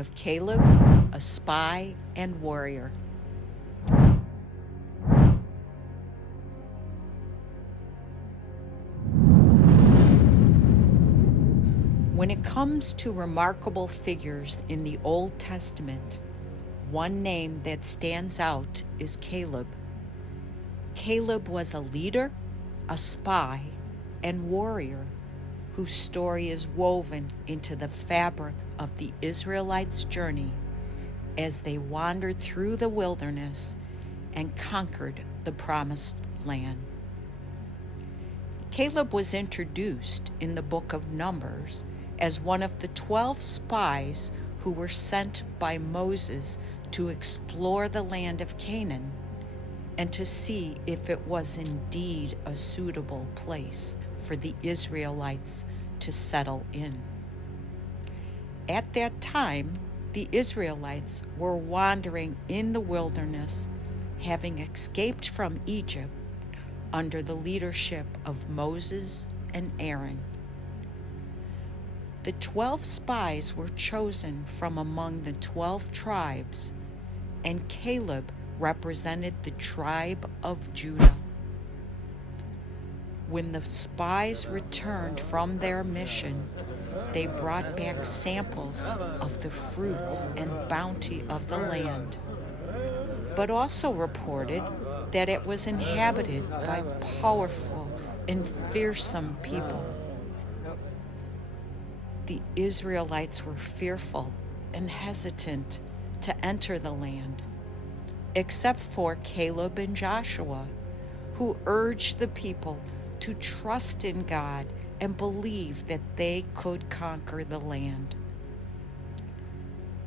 of Caleb, a spy and warrior. When it comes to remarkable figures in the Old Testament, one name that stands out is Caleb. Caleb was a leader, a spy, and warrior whose story is woven into the fabric of the Israelites' journey as they wandered through the wilderness and conquered the promised land. Caleb was introduced in the book of Numbers as one of the 12 spies who were sent by Moses to explore the land of Canaan and to see if it was indeed a suitable place for the Israelites to settle in. At that time, the Israelites were wandering in the wilderness, having escaped from Egypt under the leadership of Moses and Aaron. The 12 spies were chosen from among the 12 tribes, and Caleb represented the tribe of Judah. When the spies returned from their mission, they brought back samples of the fruits and bounty of the land, but also reported that it was inhabited by powerful and fearsome people. The Israelites were fearful and hesitant to enter the land, except for Caleb and Joshua, who urged the people to trust in God and believe that they could conquer the land.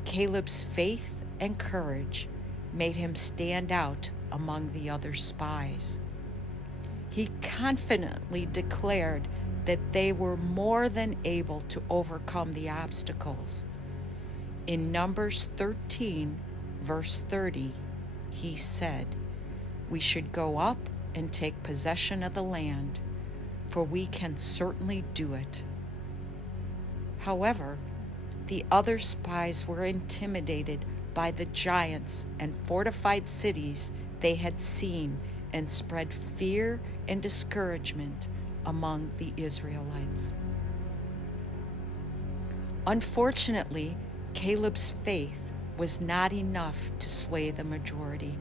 Caleb's faith and courage made him stand out among the other spies. He confidently declared that they were more than able to overcome the obstacles. In Numbers 13, verse 30, he said, "We should go up and take possession of the land, for we can certainly do it." However, the other spies were intimidated by the giants and fortified cities they had seen and spread fear and discouragement among the Israelites. Unfortunately, Caleb's faith was not enough to sway the majority.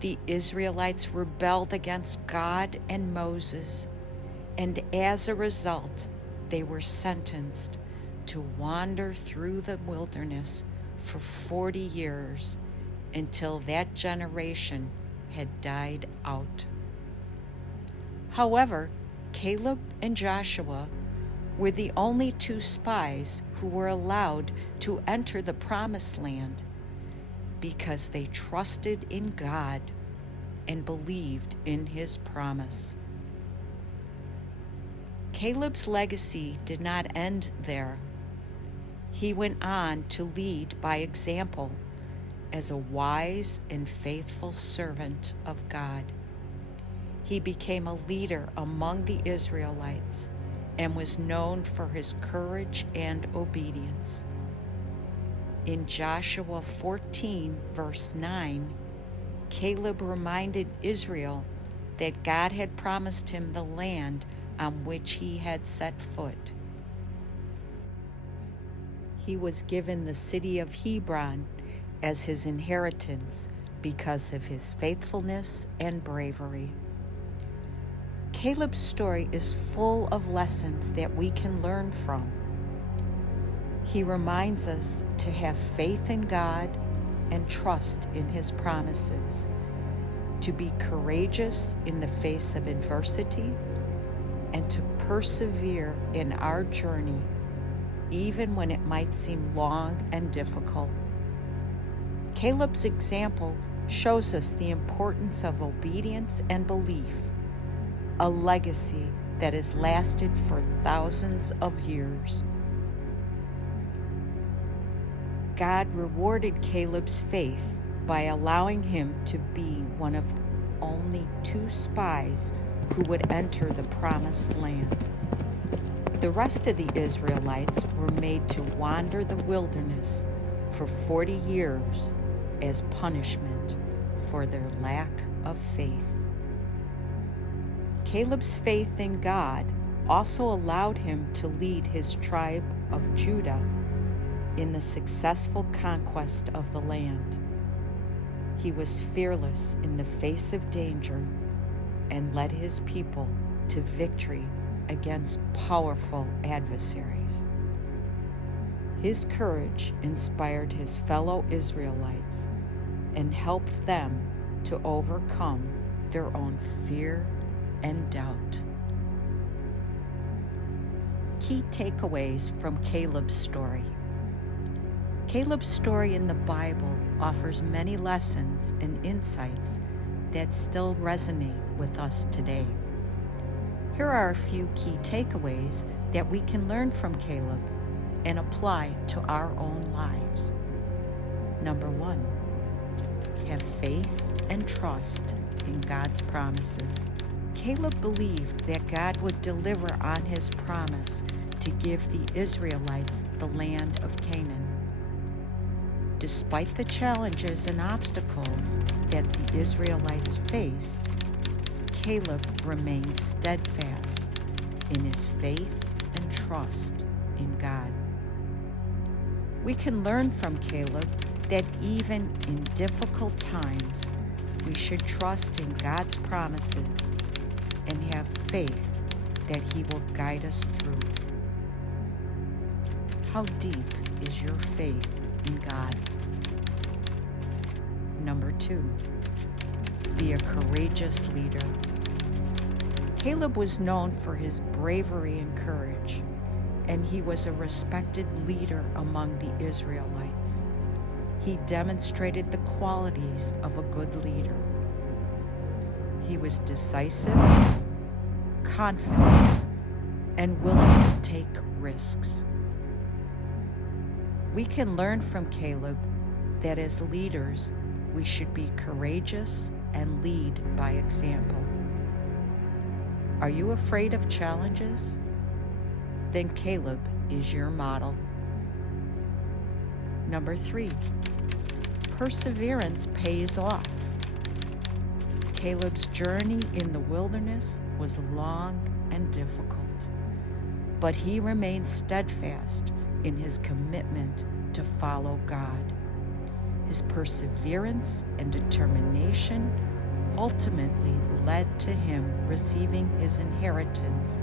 The Israelites rebelled against God and Moses, and as a result, they were sentenced to wander through the wilderness for 40 years until that generation had died out. However, Caleb and Joshua were the only two spies who were allowed to enter the promised land because they trusted in God and believed in his promise. Caleb's legacy did not end there. He went on to lead by example as a wise and faithful servant of God. He became a leader among the Israelites and was known for his courage and obedience. In Joshua 14, verse 9, Caleb reminded Israel that God had promised him the land on which he had set foot. He was given the city of Hebron as his inheritance because of his faithfulness and bravery. Caleb's story is full of lessons that we can learn from. He reminds us to have faith in God and trust in his promises, to be courageous in the face of adversity, and to persevere in our journey, even when it might seem long and difficult. Caleb's example shows us the importance of obedience and belief, a legacy that has lasted for thousands of years. God rewarded Caleb's faith by allowing him to be one of only two spies who would enter the promised land. The rest of the Israelites were made to wander the wilderness for 40 years as punishment for their lack of faith. Caleb's faith in God also allowed him to lead his tribe of Judah in the successful conquest of the land. He was fearless in the face of danger and led his people to victory against powerful adversaries. His courage inspired his fellow Israelites and helped them to overcome their own fear and doubt. Key takeaways from Caleb's story. Caleb's story in the Bible offers many lessons and insights that still resonate with us today. Here are a few key takeaways that we can learn from Caleb and apply to our own lives. Number 1, have faith and trust in God's promises. Caleb believed that God would deliver on his promise to give the Israelites the land of Canaan. Despite the challenges and obstacles that the Israelites faced, Caleb remained steadfast in his faith and trust in God. We can learn from Caleb that even in difficult times, we should trust in God's promises and have faith that He will guide us through. How deep is your faith in God? Number 2, be a courageous leader. Caleb was known for his bravery and courage, and he was a respected leader among the Israelites. He demonstrated the qualities of a good leader. He was decisive, confident, and willing to take risks. We can learn from Caleb that as leaders, we should be courageous and lead by example. Are you afraid of challenges? Then Caleb is your model. Number 3, perseverance pays off. Caleb's journey in the wilderness was long and difficult, but he remained steadfast in his commitment to follow God. His perseverance and determination ultimately led to him receiving his inheritance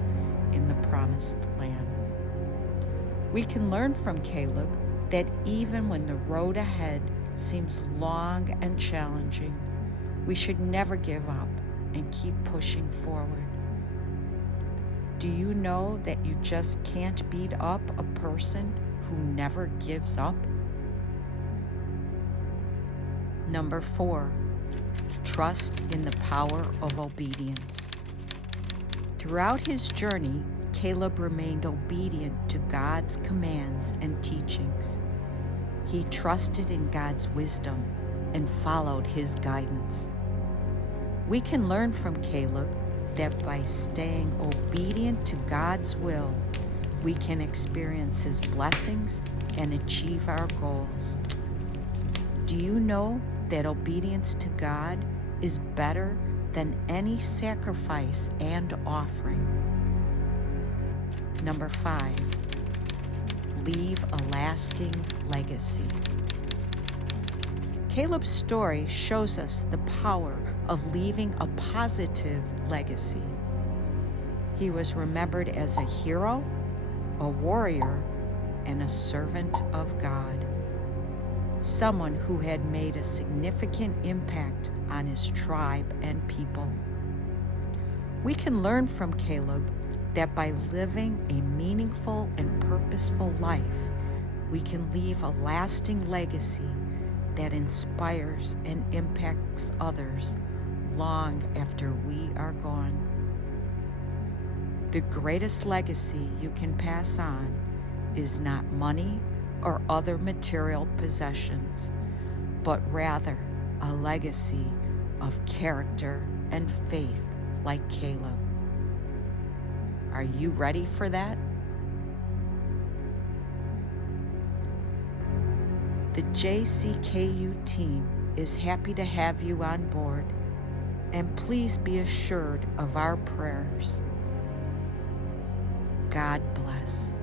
in the promised land. We can learn from Caleb that even when the road ahead seems long and challenging, we should never give up and keep pushing forward. Do you know that you just can't beat up a person who never gives up? Number 4, trust in the power of obedience. Throughout his journey, Caleb remained obedient to God's commands and teachings. He trusted in God's wisdom and followed his guidance. We can learn from Caleb that by staying obedient to God's will, we can experience His blessings and achieve our goals. Do you know that obedience to God is better than any sacrifice and offering? Number 5, leave a lasting legacy. Caleb's story shows us the power of leaving a positive legacy. He was remembered as a hero, a warrior, and a servant of God, someone who had made a significant impact on his tribe and people. We can learn from Caleb that by living a meaningful and purposeful life, we can leave a lasting legacy that inspires and impacts others long after we are gone. The greatest legacy you can pass on is not money or other material possessions, but rather a legacy of character and faith like Caleb. Are you ready for that? The JCKU team is happy to have you on board, and please be assured of our prayers. God bless.